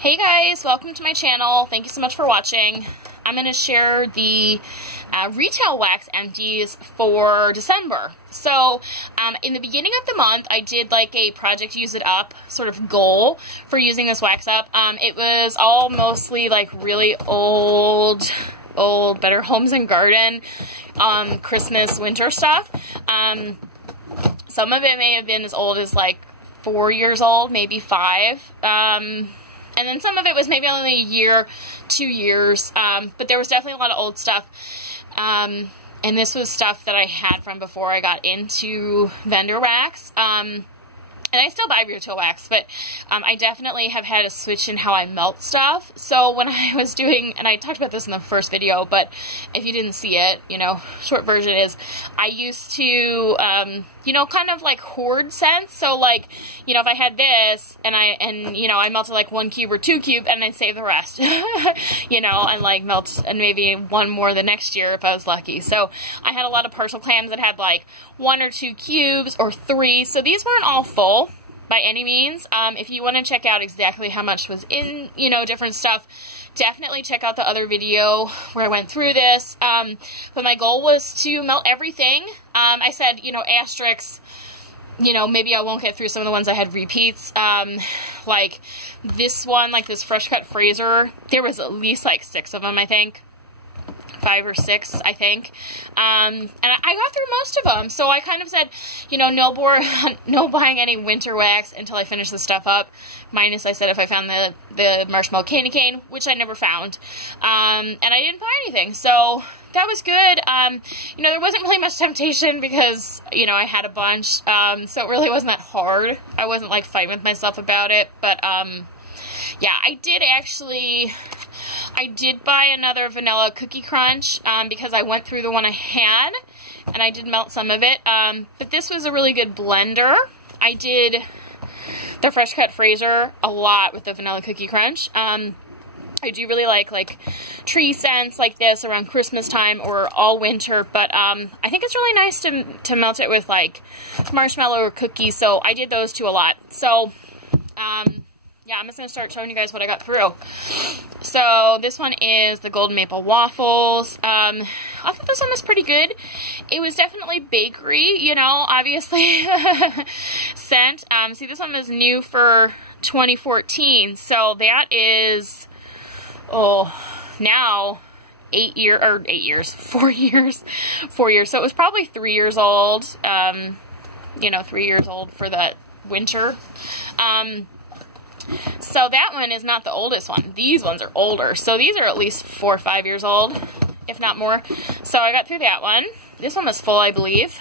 Hey guys, welcome to my channel. Thank you so much for watching. I'm going to share the retail wax empties for December. So in the beginning of the month, I did like a project use it up sort of goal for using this wax up. It was all mostly like really old Better Homes and Garden Christmas winter stuff. Some of it may have been as old as like 4 years old, maybe 5. And then some of it was maybe only a year, 2 years, but there was definitely a lot of old stuff. And this was stuff that I had from before I got into vendor wax. And I still buy retail wax, but I definitely have had a switch in how I melt stuff. So when I was doing, and I talked about this in the first video, but if you didn't see it, you know, short version is I used to, you know, kind of like hoard scents. So like, you know, if I had this and you know, I melted like 1 cube or 2 cube and I'd save the rest, you know, and like melt and maybe one more the next year if I was lucky. So I had a lot of partial clams that had like 1 or 2 cubes or 3. So these weren't all full by any means. If you want to check out exactly how much was in, you know, different stuff, definitely check out the other video where I went through this. But my goal was to melt everything. I said, you know, asterisks, you know, maybe I won't get through some of the ones I had repeats. Like this one, like this fresh cut Fraser, there was at least like 6 of them, I think. 5 or 6, I think. And I got through most of them. So I kind of said, you know, no buying any winter wax until I finish this stuff up. Minus, I said, if I found the marshmallow candy cane, which I never found. And I didn't buy anything. So that was good. You know, there wasn't really much temptation because, you know, I had a bunch. So it really wasn't that hard. I wasn't like fighting with myself about it. But, yeah, I did buy another vanilla cookie crunch because I went through the one I had and I did melt some of it. But this was a really good blender. I did the fresh cut Fraser a lot with the vanilla cookie crunch. I do really like tree scents like this around Christmas time or all winter, but I think it's really nice to melt it with like marshmallow or cookies, so I did those two a lot. So yeah, I'm just going to start showing you guys what I got through. So this one is the Golden Maple Waffles. I thought this one was pretty good. It was definitely bakery, you know, obviously scent. See, this one was new for 2014. So that is, now 4 years. 4 years. So it was probably 3 years old. You know, 3 years old for that winter. So that one is not the oldest one. These ones are older. So these are at least 4 or 5 years old, if not more. So I got through that one. This one was full, I believe.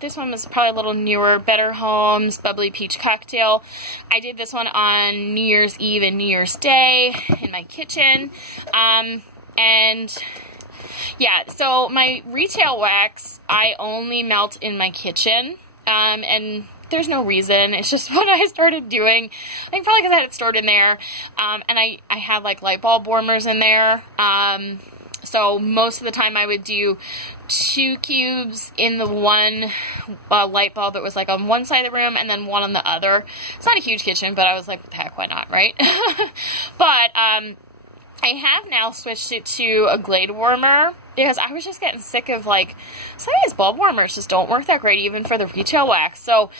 This one was probably a little newer. Better Homes Bubbly Peach Cocktail. I did this one on New Year's Eve and New Year's Day in my kitchen. And yeah, so my retail wax, I only melt in my kitchen. And there's no reason. It's just what I started doing. I think probably because I had it stored in there. And I had like light bulb warmers in there. So most of the time I would do 2 cubes in the one light bulb that was like on one side of the room and then one on the other. It's not a huge kitchen, but I was like, what the heck, why not, right? But I have now switched it to a Glade warmer because I was just getting sick of like, some of these bulb warmers just don't work that great even for the retail wax. So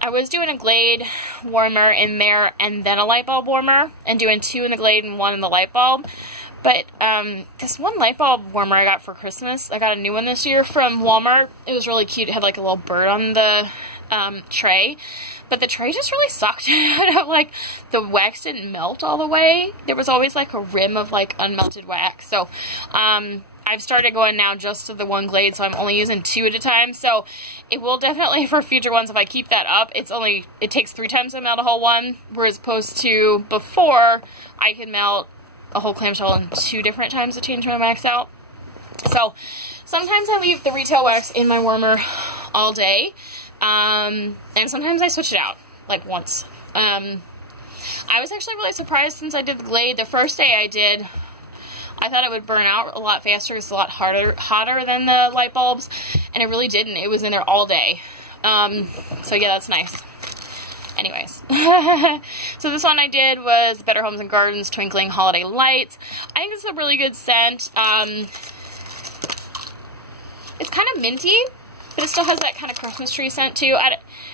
I was doing a Glade warmer in there and then a light bulb warmer and doing 2 in the Glade and 1 in the light bulb. But this one light bulb warmer I got for Christmas, I got a new one this year from Walmart. It was really cute. It had like a little bird on the tray. But the tray just really sucked. Like, the wax didn't melt all the way. There was always, like, a rim of, like, unmelted wax. So, I've started going now just to the one Glade, so I'm only using 2 at a time. So, it will definitely, for future ones, if I keep that up, it takes 3 times to melt a whole one. Whereas opposed to before, I could melt a whole clamshell in 2 different times to change my wax out. So, sometimes I leave the retail wax in my warmer all day. And sometimes I switch it out, like once. I was actually really surprised since I did the Glade. The first day I did, I thought it would burn out a lot faster. It's a lot hotter than the light bulbs, and it really didn't. It was in there all day. So yeah, that's nice. Anyways, so this one I did was Better Homes and Gardens Twinkling Holiday Lights. I think it's a really good scent. It's kind of minty, but it still has that kind of Christmas tree scent too.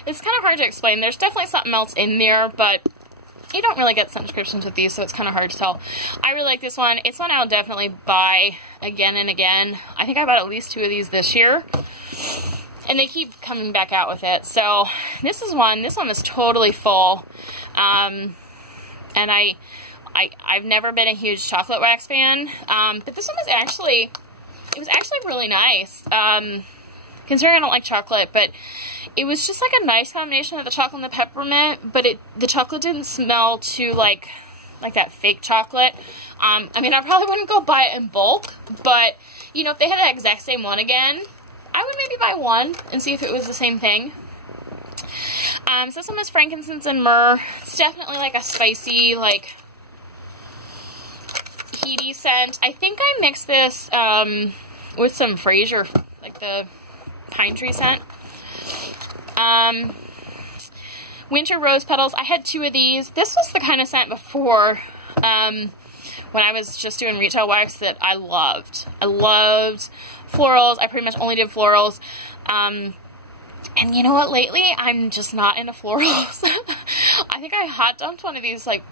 It's kind of hard to explain. There's definitely something else in there, but you don't really get scent descriptions with these, so it's kind of hard to tell. I really like this one. It's one I'll definitely buy again and again. I think I bought at least 2 of these this year. And they keep coming back out with it. So this one was totally full. And I've never been a huge chocolate wax fan. But this one was actually really nice. Considering I don't like chocolate, but it was just like a nice combination of the chocolate and the peppermint, but the chocolate didn't smell too like that fake chocolate. I mean, I probably wouldn't go buy it in bulk, but you know, if they had the exact same one again, I would maybe buy one and see if it was the same thing. So this one was frankincense and myrrh. It's definitely like a spicy, like heaty scent. I think I mixed this with some Fraser, like the pine tree scent. Winter rose petals. I had 2 of these. This was the kind of scent before when I was just doing retail wax that I loved. I loved florals. I pretty much only did florals. And you know what? Lately, I'm just not into florals. I think I hot dumped one of these like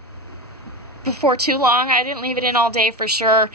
before too long. I didn't leave it in all day for sure.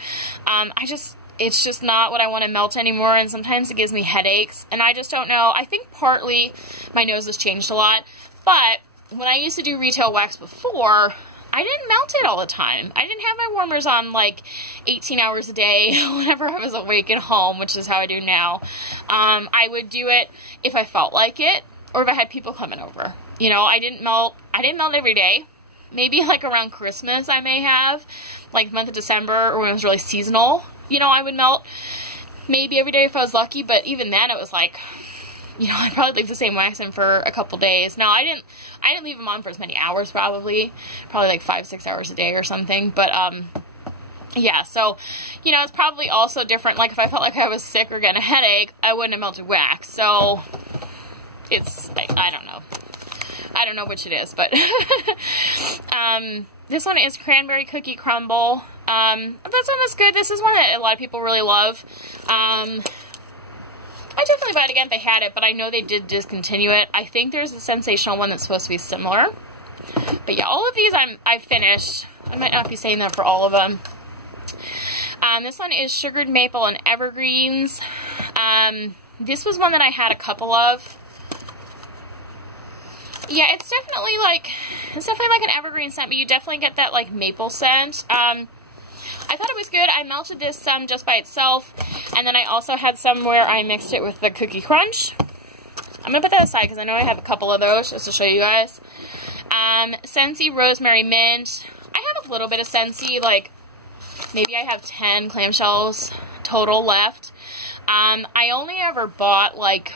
It's just not what I want to melt anymore, and sometimes it gives me headaches, and I just don't know. I think partly my nose has changed a lot, but when I used to do retail wax before, I didn't melt it all the time. I didn't have my warmers on like 18 hours a day whenever I was awake at home, which is how I do now. I would do it if I felt like it, or if I had people coming over. You know, I didn't melt every day. Maybe like around Christmas I may have, like the month of December, or when it was really seasonal. You know, I would melt maybe every day if I was lucky, but even then it was like, you know, I'd probably leave the same wax in for a couple days. Now, I didn't leave them on for as many hours probably like 5-6 hours a day or something, but yeah, so, you know, it's probably also different. Like if I felt like I was sick or getting a headache, I wouldn't have melted wax. So it's, I don't know. I don't know which it is, but this one is Cranberry Cookie Crumble. This one is good. This is one that a lot of people really love. I definitely buy it again if they had it, but I know they did discontinue it. I think there's a Sensational one that's supposed to be similar. But yeah, all of these I've finished. I might not be saying that for all of them. This one is Sugared Maple and Evergreens. This was one that I had a couple of. Yeah, it's definitely like an evergreen scent, but you definitely get that like maple scent. I thought it was good. I melted this some just by itself, and then I also had some where I mixed it with the Cookie Crunch. I'm going to put that aside because I know I have a couple of those just to show you guys. Scentsy Rosemary Mint. I have a little bit of Scentsy, like maybe I have 10 clamshells total left. I only ever bought like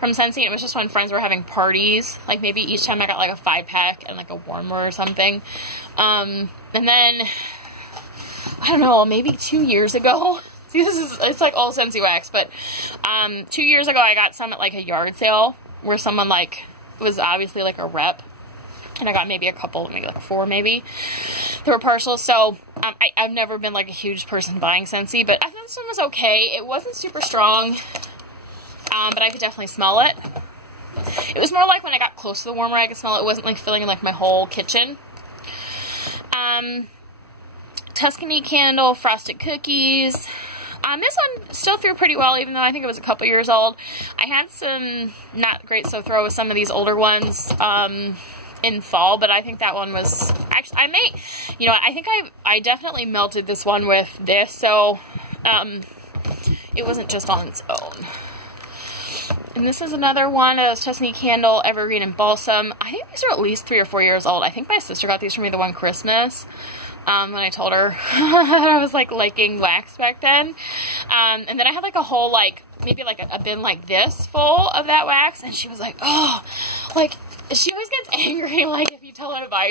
from Scentsy, and it was just when friends were having parties. Like maybe each time I got like a 5-pack and like a warmer or something. And then I don't know, maybe 2 years ago. See, it's like all Scentsy wax, but 2 years ago I got some at like a yard sale where someone like was obviously like a rep, and I got maybe a couple, maybe like 4 maybe. They were partial, so I've never been like a huge person buying Scentsy, but I thought this one was okay. It wasn't super strong, but I could definitely smell it. It was more like when I got close to the warmer I could smell it. It wasn't like filling like my whole kitchen. Tuscany Candle, Frosted Cookies. This one still threw pretty well, even though I think it was a couple years old. I had some not great so throw with some of these older ones in fall, but I think that one was, actually, I think I definitely melted this one with this, so it wasn't just on its own. And this is another one of those Tuscany Candle, Evergreen, and Balsam. I think these are at least 3 or 4 years old. I think my sister got these for me the one Christmas. When I told her I was like liking wax back then. And then I had like a whole like, maybe like a bin like this full of that wax, and she was like, oh, like she always gets angry, like, if you tell her to buy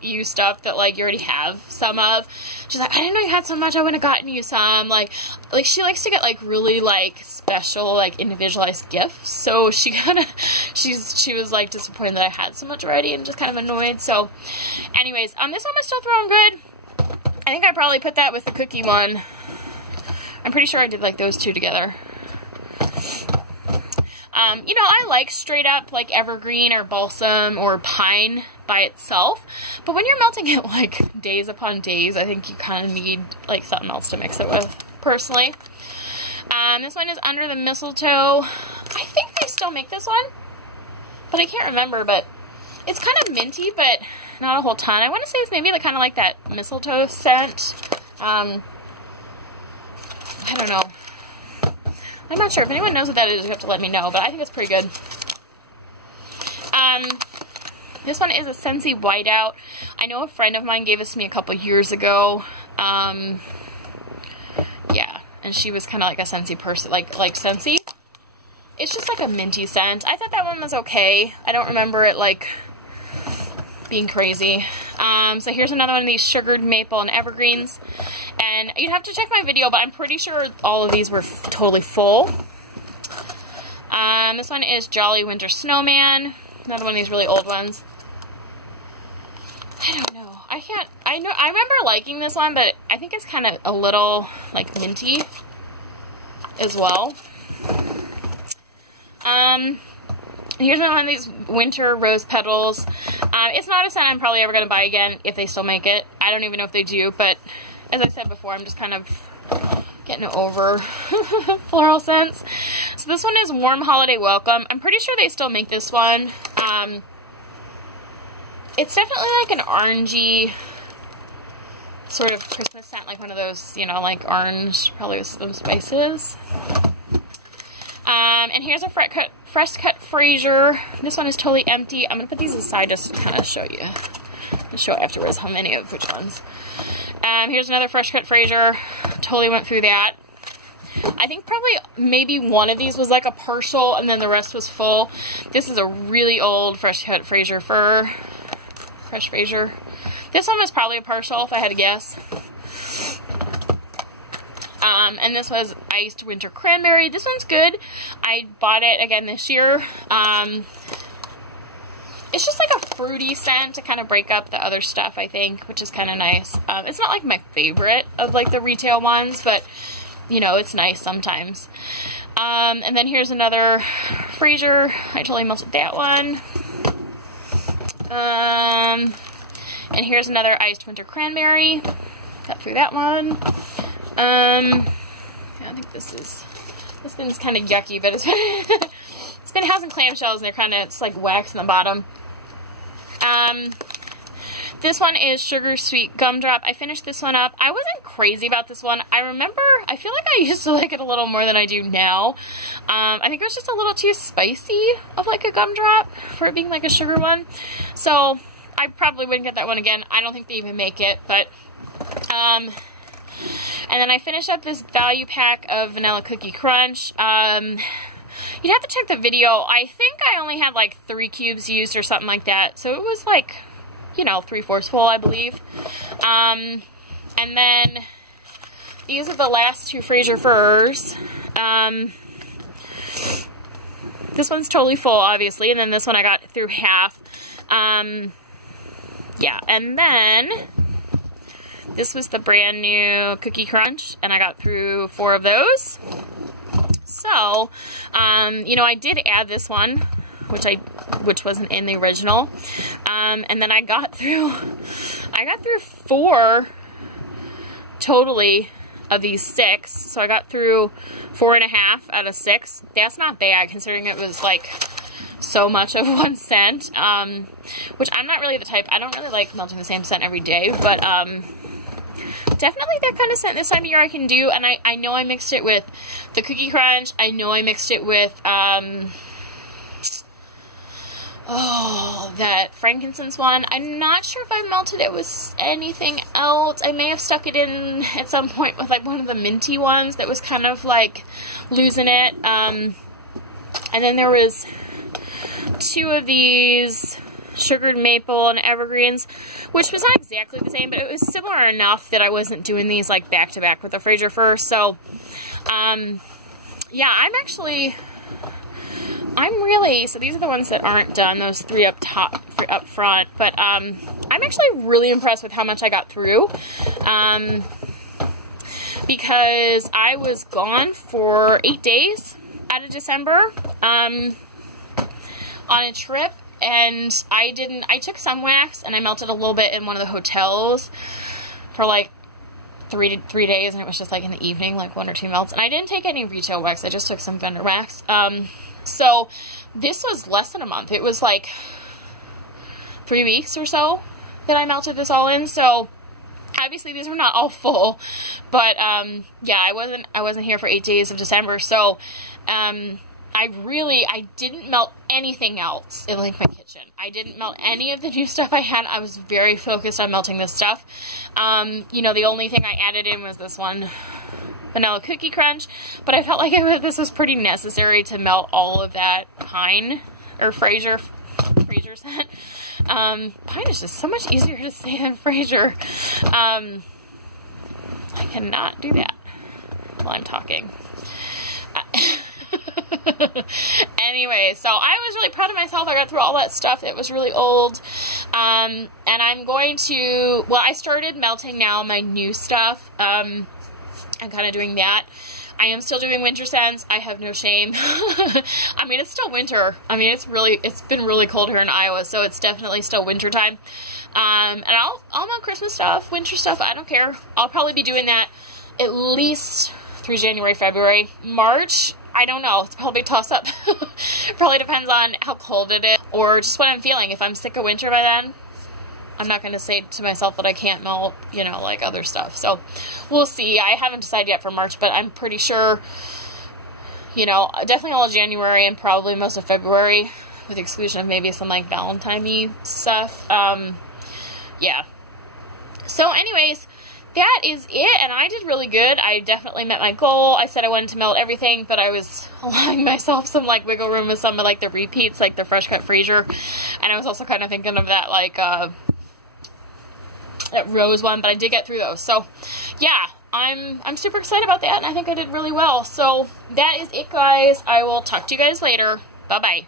you stuff that, like, you already have some of. She's like, I didn't know you had so much, I would have gotten you some. Like, she likes to get, like, really, like, special, like, individualized gifts. So she kind of, she was, like, disappointed that I had so much already and just kind of annoyed. So, anyways, this one was still throwing good. I think I probably put that with the cookie one. I'm pretty sure I did, like, those two together. You know, I like straight up, like, evergreen or balsam or pine by itself, but when you're melting it, like, days upon days, I think you kind of need, like, something else to mix it with, personally. This one is Under the Mistletoe. I think they still make this one, but I can't remember, but it's kind of minty, but not a whole ton. I want to say it's maybe kind of like that mistletoe scent. I don't know. I'm not sure. If anyone knows what that is, you have to let me know, but I think it's pretty good. This one is a Scentsy Whiteout. I know a friend of mine gave this to me a couple years ago. Yeah, and she was kind of like a Scentsy person, like Scentsy. It's just like a minty scent. I thought that one was okay. I don't remember it, like, being crazy. So here's another one of these sugared maple and evergreens. And you'd have to check my video, but I'm pretty sure all of these were totally full. This one is Jolly Winter Snowman. Another one of these really old ones. I don't know. I remember liking this one, but I think it's kind of a little, like, minty as well. Here's one of these Winter Rose Petals. It's not a scent I'm probably ever going to buy again if they still make it. I don't even know if they do, but as I said before, I'm just kind of getting over floral scents. So this one is Warm Holiday Welcome. I'm pretty sure they still make this one. It's definitely like an orangey sort of Christmas scent, like one of those, you know, like orange, probably with some spices. And here's a fresh cut Fraser. This one is totally empty. I'm going to put these aside just to kind of show you. I'll show afterwards how many of which ones. Here's another fresh cut Fraser. Totally went through that. I think probably maybe one of these was like a partial and then the rest was full. This is a really old fresh cut Fraser fir. Fresh Fraser. This one was probably a partial if I had to guess. And this was Iced Winter Cranberry. This one's good. I bought it again this year. It's just like a fruity scent to kind of break up the other stuff, I think, which is kind of nice. It's not like my favorite of like the retail ones, but you know, it's nice sometimes. And then here's another Fraser. I totally melted that one. And here's another Iced Winter Cranberry. Got through that one. I think this one's kind of yucky, but it's been housing clamshells and they're kind of, it's like wax in the bottom. This one is Sugar Sweet Gumdrop. I finished this one up. I wasn't crazy about this one. I feel like I used to like it a little more than I do now. I think it was just a little too spicy of like a gumdrop for it being like a sugar one. So I probably wouldn't get that one again. I don't think they even make it, but, and then I finished up this value pack of Vanilla Cookie Crunch. You'd have to check the video. I think I only had like 3 cubes used or something like that. So it was like, you know, 3/4 full, I believe. And then these are the last 2 Fraser Firs. This one's totally full, obviously. And then this one I got through half. Yeah, and then this was the brand new Cookie Crunch, and I got through 4 of those. So, you know, I did add this one, which wasn't in the original. And then I got through 4 totally of these 6. So I got through 4.5 out of 6. That's not bad considering it was like so much of one scent. Which I'm not really the type, I don't really like melting the same scent every day, but definitely that kind of scent this time of year I can do. And I know I mixed it with the Cookie Crunch. I know I mixed it with that frankincense one. I'm not sure if I melted it with anything else. I may have stuck it in at some point with like one of the minty ones that was kind of like losing it. And then there was 2 of these sugared maple and evergreens, which was not exactly the same, but it was similar enough that I wasn't doing these like back to back with the Fraser fir. So yeah, so these are the ones that aren't done, those 3 up top, 3 up front, but I'm actually really impressed with how much I got through, because I was gone for 8 days out of December on a trip, and I took some wax and I melted a little bit in one of the hotels for like 3 days, and it was just like in the evening, like 1 or 2 melts, and I didn't take any retail wax, I just took some vendor wax. So this was less than a month. It was like 3 weeks or so that I melted this all in. So obviously these were not all full, but yeah, I wasn't here for 8 days of December. So I didn't melt anything else in like my kitchen. I didn't melt any of the new stuff I had. I was very focused on melting this stuff. You know, the only thing I added in was this one vanilla cookie crunch, but I felt like this was pretty necessary to melt all of that pine or Fraser scent. Pine is just so much easier to say than Fraser. I cannot do that while I'm talking. Anyway, so I was really proud of myself. I got through all that stuff that was really old. And I'm going to, well, I started melting now my new stuff. I'm kind of doing that. I am still doing winter scents. I have no shame. I mean, it's still winter. I mean, it's been really cold here in Iowa, so it's definitely still winter time. And I'll melt Christmas stuff, winter stuff, I don't care. I'll probably be doing that at least through January, February. March, I don't know. It's probably a toss-up. Probably depends on how cold it is or just what I'm feeling. If I'm sick of winter by then, I'm not going to say to myself that I can't melt, you know, like other stuff. So we'll see. I haven't decided yet for March, but I'm pretty sure, you know, definitely all of January and probably most of February, with the exclusion of maybe some like Valentine-y stuff. Yeah. So anyways, that is it, and I did really good. I definitely met my goal. I said I wanted to melt everything, but I was allowing myself some like wiggle room with some of like the repeats, like the fresh cut Fraser, and I was also kind of thinking of that like that rose one, but I did get through those. So yeah, I'm super excited about that, and I think I did really well. So that is it, guys. I will talk to you guys later. Bye bye.